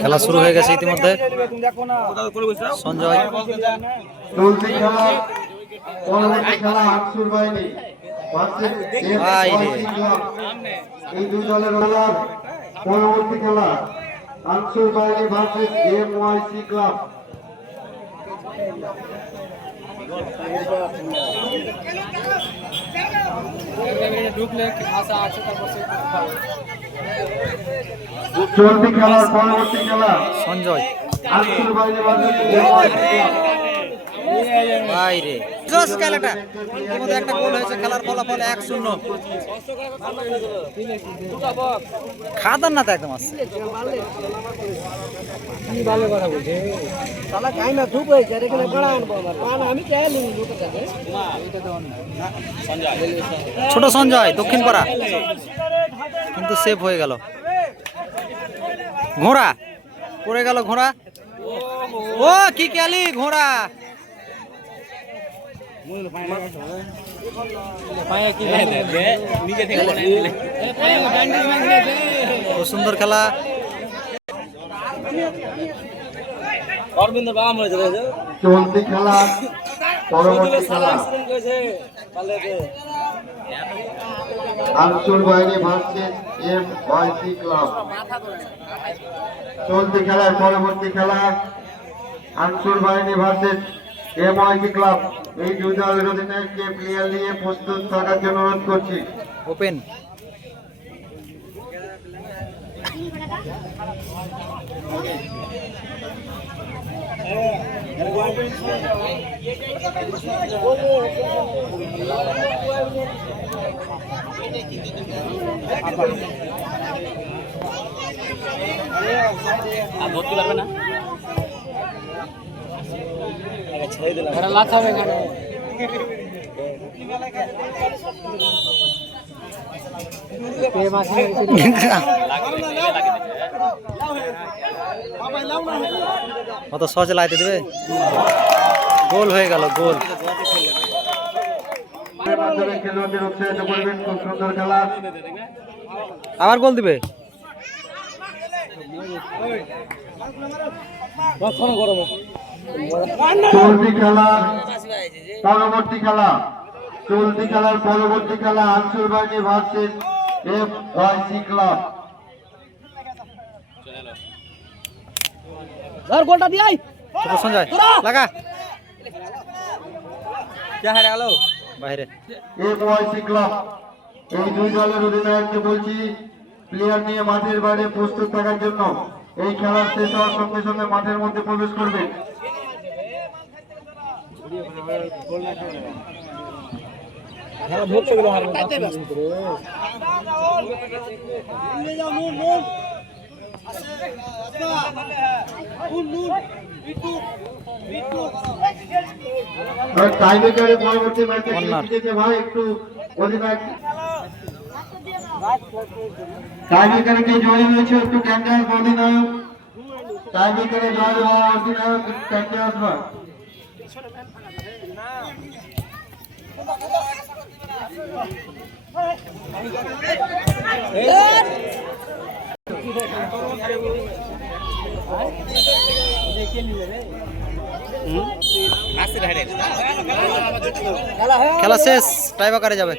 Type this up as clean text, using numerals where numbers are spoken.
খেলা শুরু হয়ে গেছে ইতিমধ্যে। সঞ্জয় এই দুই দলের পরবর্তী খেলা আনসুর বাহিনী ভার্সেস এমওয়াইসি ক্লাব। চলতি খেলার পরবর্তী খেলা সঞ্জয় আনসুর বাহিনী ভার্সেস এমওয়াইসি ক্লাব। বাইরে খেলাটা ইতিমধ্যে একটা গোল হয়েছে। খেলার ফলাফল 1-0। খাদার না তো একদম আসছে। ছোট সঞ্জয় দক্ষিণ পাড়া কিন্তু সেভ হয়ে গেল। ঘোড়া পড়ে গেল। ঘোড়া ও কি ক্যালি ঘোড়া খুব সুন্দর খেলা। চলতি খেলা পরবর্তী খেলা আনসুর বাহিনী ভার্সেস এমওয়াইসি ক্লাব। চলতি খেলার পরবর্তী খেলা আনসুর বাহিনী ভার্সেস এমওয়াইসি ক্লাব। এই দুই দলের অধিনায়ককে প্লেয়ার নিয়ে প্রস্তুত থাকার জন্য অনুরোধ করছি। ওপেন ধরতে পারবে না, ছেড়ে দিলাম লাথ হবে এখানে। অত সহজে লাইতে দেবে। গোল হয়ে গেল। গোল খেলোয়াড়দের উৎসাহিত করবেন। খুব সুন্দর খেলা। আবার গোল দিবে। চলতি খেলার পরবর্তী খেলা চলতি খেলার পরবর্তী খেলা আনসুর বাহিনী ভার্সেস এমওয়াইসি ক্লাব। গোলটা দিয়াই ছোট সঞ্জয় লাগা বাইরে। এমওয়াইসি ক্লাব। এই দুই দলের অধিনায়ককে বলছি প্লেয়ার নিয়ে মাঠের বাইরে প্রস্তুত থাকার জন্য। এই খেলা শেষ হওয়ার সঙ্গে সঙ্গে মাঠের মধ্যে প্রবেশ করবে। টাইব্রেকারে পরবর্তী ম্যাচে জিতেছে ভাই একটু অধিনায়ক টাইব্রেকারে কে জয় হয়েছে একটু ক্যান্ডিডেট অধিনায়ক টাইব্রেকারে জয় হওয়া অধিনায়ক ক্যান্ডিডেট ভাই। খেলা শেষ। টাইব্রেকারে যাবে।